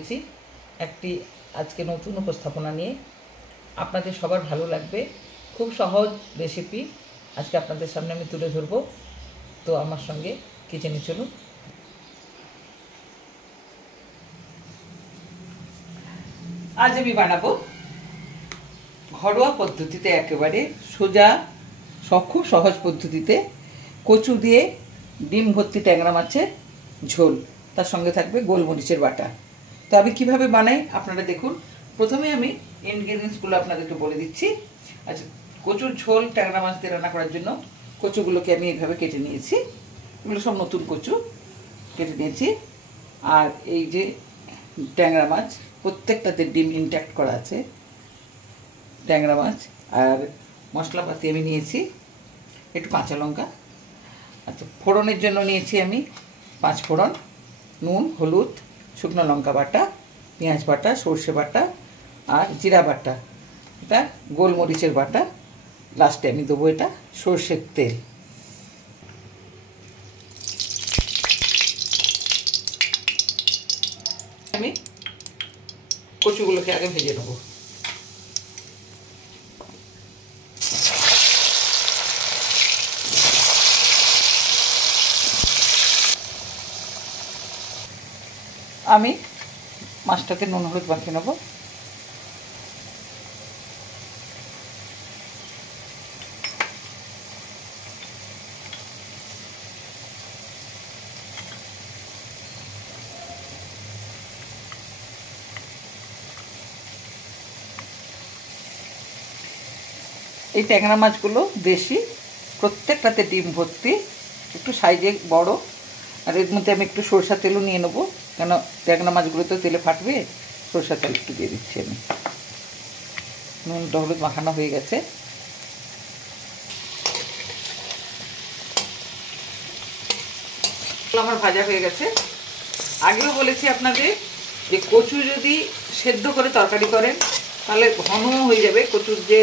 চলেছি একটি আজকে নতুন উপস্থাপনা নিয়ে। আপনাদের সবার ভালো লাগবে। খুব সহজ রেসিপি আজকে আপনাদের সামনে আমি তুলে ধরব। তো আমার সঙ্গে কিচেনে চলুন। আজ আমি বানাবো ঘরোয়া পদ্ধতিতে, একেবারে সোজা খুব সহজ পদ্ধতিতে কচু দিয়ে ডিম ভর্তি ট্যাংরা মাছের ঝোল, তার সঙ্গে থাকবে গোলমরিচের বাটা। তো আমি কিভাবে বানাই আপনারা দেখুন। প্রথমে আমি ইনগ্রেডিয়েন্টসগুলো আপনাদেরকে বলে দিচ্ছি। আচ্ছা, কচুর ঝোল ট্যাংরা মাছ দিয়ে রান্না করার জন্য কচুগুলোকে আমি এইভাবে কেটে নিয়েছি। এগুলো সব নতুন কচু কেটে নিয়েছি। আর এই যে ট্যাংরা মাছ, প্রত্যেকটাতে ডিম ইনট্যাক্ট করা আছে ট্যাংরা মাছ। আর মশলাপাতি আমি নিয়েছি একটু কাঁচা লঙ্কা। আচ্ছা, ফোড়নের জন্য নিয়েছি আমি 5 ফোড়ন, নুন, হলুদ, শুকনো লঙ্কা বাটা, পেঁয়াজ বাটা, সর্ষে বাটা আর জিরা বাটা, এটা গোলমরিচের বাটা। লাস্টে আমি দেবো এটা সর্ষের তেল। আমি কচুগুলোকে আগে ভেজে নেবো। আমি মাছটাকে নুন হলুদ মাখিয়ে নেব। এই ট্যাংরা মাছগুলো দেশি, প্রত্যেকটাতে ডিম ভর্তি, একটু সাইজে বড়। আর এর মধ্যে আমি একটু সরষা তেলও নিয়ে নেবো, কেন ট্যাংরা মাছগুলো তো তেলে ফাটবে। সরষা তেল একটু দিয়ে দিচ্ছি আমি। নুন হলুদ মাখানো হয়ে গেছে। আমার ভাজা হয়ে গেছে। আগেও বলেছি আপনাদের যে কচু যদি সেদ্ধ করে তরকারি করেন তাহলে ঘন হয়ে যাবে। কচুর যে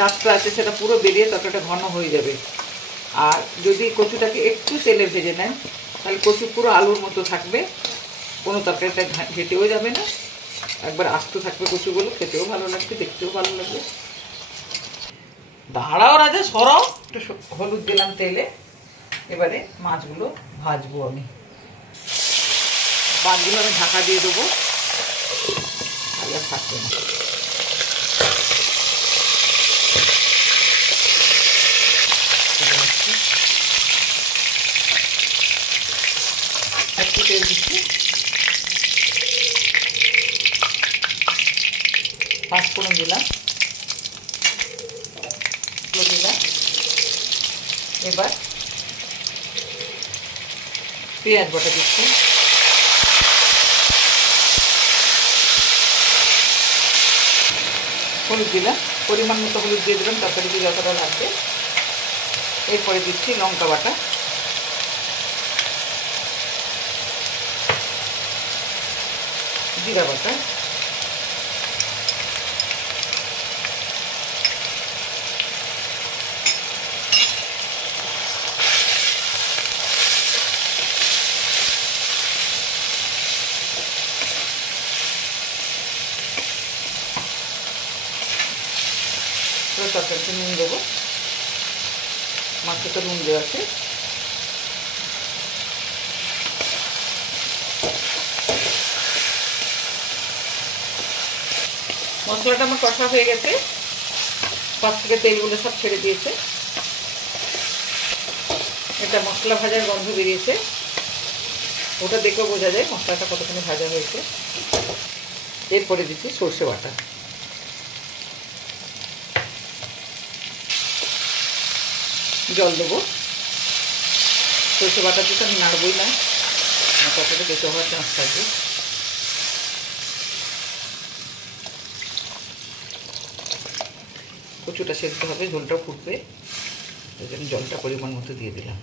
গাছটা আছে সেটা পুরো বেরিয়ে তরকারিটা ঘন হয়ে যাবে। আর যদি কচুটাকে একটু তেলে ভেজে নেন তাহলে কচু পুরো আলুর মতো থাকবে, কোনো তরকারিটা ঘেটেও যাবে না, একবার আস্ত থাকবে কচুগুলো, খেতেও ভালো লাগবে, দেখতেও ভালো লাগবে। দাঁড়াও রাজা, সরাও। একটু হলুদ দিলাম তেলে। এবারে মাছগুলো ভাজবো আমি। মাছগুলো আমি ঢাকা দিয়ে দেবো, তাহলে থাকবে না। একটু তেল দিচ্ছি, 5 ফোড়ন দিলাম, দিলাম। এবার পেঁয়াজ বাটা দিচ্ছি, হলুদ দিলাম, পরিমাণ মতো হলুদ দিয়ে দিলাম, তরকারিতে যতটা লাগবে। এরপরে দিচ্ছি লঙ্কা বাটা, জিরা বাটা, তরকারিতে নুন দেবো। মাছে তো নুন দেওয়া আছে। মশলাটা আমার কষা হয়ে গেছে, পাঁচ থেকে তেলগুলো সব ছেড়ে দিয়েছে। এটা মশলা ভাজার গন্ধ বেরিয়েছে, ওটা দেখেও বোঝা যায় মশলাটা কতখানি ভাজা হয়েছে। এরপরে দিচ্ছি সর্ষে বাটা, জল দেবো। সর্ষে বাটা দিতে আমি নাড়বই না, ততটা বেঁচে হওয়ার চান্স থাকবে। কচুটা সেদ্ধ হবে, ঝোলটা ফুটবে, ওই জন্য জলটা পরিমাণ মতো দিয়ে দিলাম।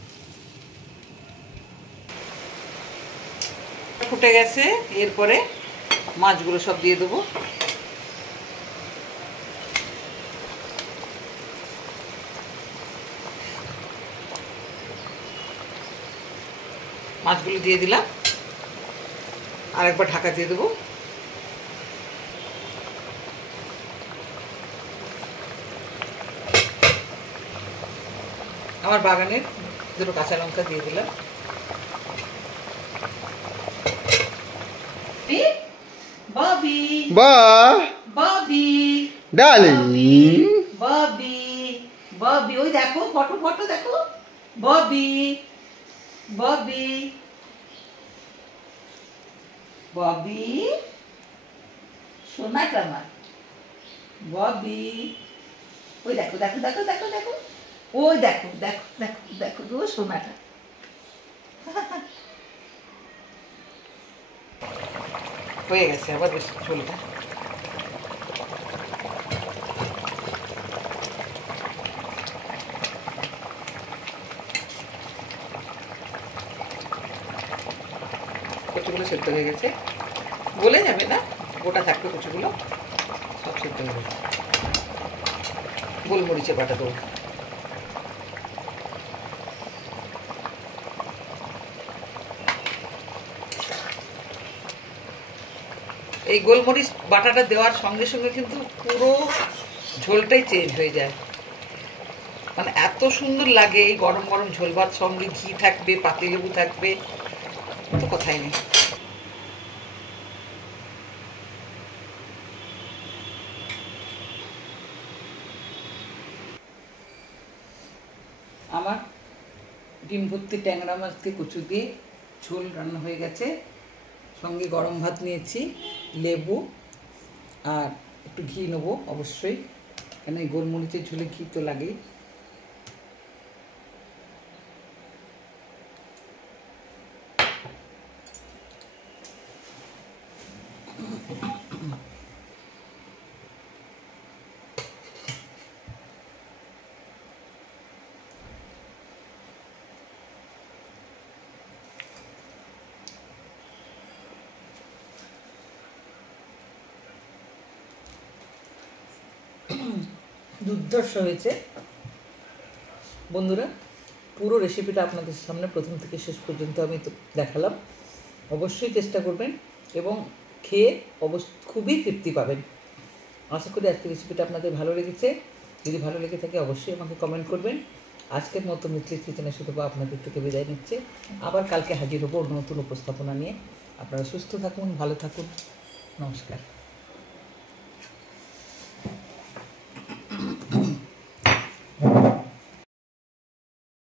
ফুটে গেছে, এরপরে মাছগুলো সব দিয়ে দেবো। মাছগুলো দিয়ে দিলাম। আর একবার ঢাকা দিয়ে দেবো। আমার বাগানের দুটো কাঁচা লঙ্কা দিয়ে দিলাম। ববি ববি ডার্লিং ববি ববি, ওই দেখো ফটো ফটো দেখো, ববি ববি ববি সোনাটা আমার ববি, ওই দেখো দেখো দেখো দেখো দেখো, ওই দেখো দেখো দেখো দেখো তো সোনাটা। হয়ে গেছে আবার বেশ ঝোলটা। কচুগুলো সেদ্ধ হয়ে গেছে, বলে যাবে না, গোটা থাকবে কচুগুলো, সব সেদ্ধ হয়ে গেছে। গোলমরিচে বাটা দেবো। এই গোলমরিচ বাটাটা দেওয়ার সঙ্গে সঙ্গে কিন্তু পুরো ঝোলটাই চেঞ্জ হয়ে যায়, মানে এত সুন্দর লাগে। এই গরম গরম ঝোল ভাত সঙ্গে ঘি থাকবে, পাতিলেবু থাকবে, তো কথাই নেই। আমার ডিম ভর্তি ট্যাংরা মাছ দিয়ে কচু দিয়ে ঝোল রান্না হয়ে গেছে, সঙ্গে গরম ভাত নিয়েছি, লেবু আর একটু ঘি নেবো অবশ্যই, কেন এই গোলমরিচের ঝোলে ঘি তো লাগেই। দুর্ধর্ষ হয়েছে বন্ধুরা। পুরো রেসিপিটা আপনাদের সামনে প্রথম থেকে শেষ পর্যন্ত আমি তো দেখালাম, অবশ্যই চেষ্টা করবেন এবং খেয়ে খুবই তৃপ্তি পাবেন। আশা করি আজকের রেসিপিটা আপনাদের ভালো লেগেছে। যদি ভালো লেগে থাকে অবশ্যই আমাকে কমেন্ট করবেন। আজকের মতো মিথলিস কিচেনে শুধু আপনাদের থেকে বিদায় নিচ্ছে, আবার কালকে হাজির হবো অন্য নতুন উপস্থাপনা নিয়ে। আপনারা সুস্থ থাকুন, ভালো থাকুন, নমস্কার।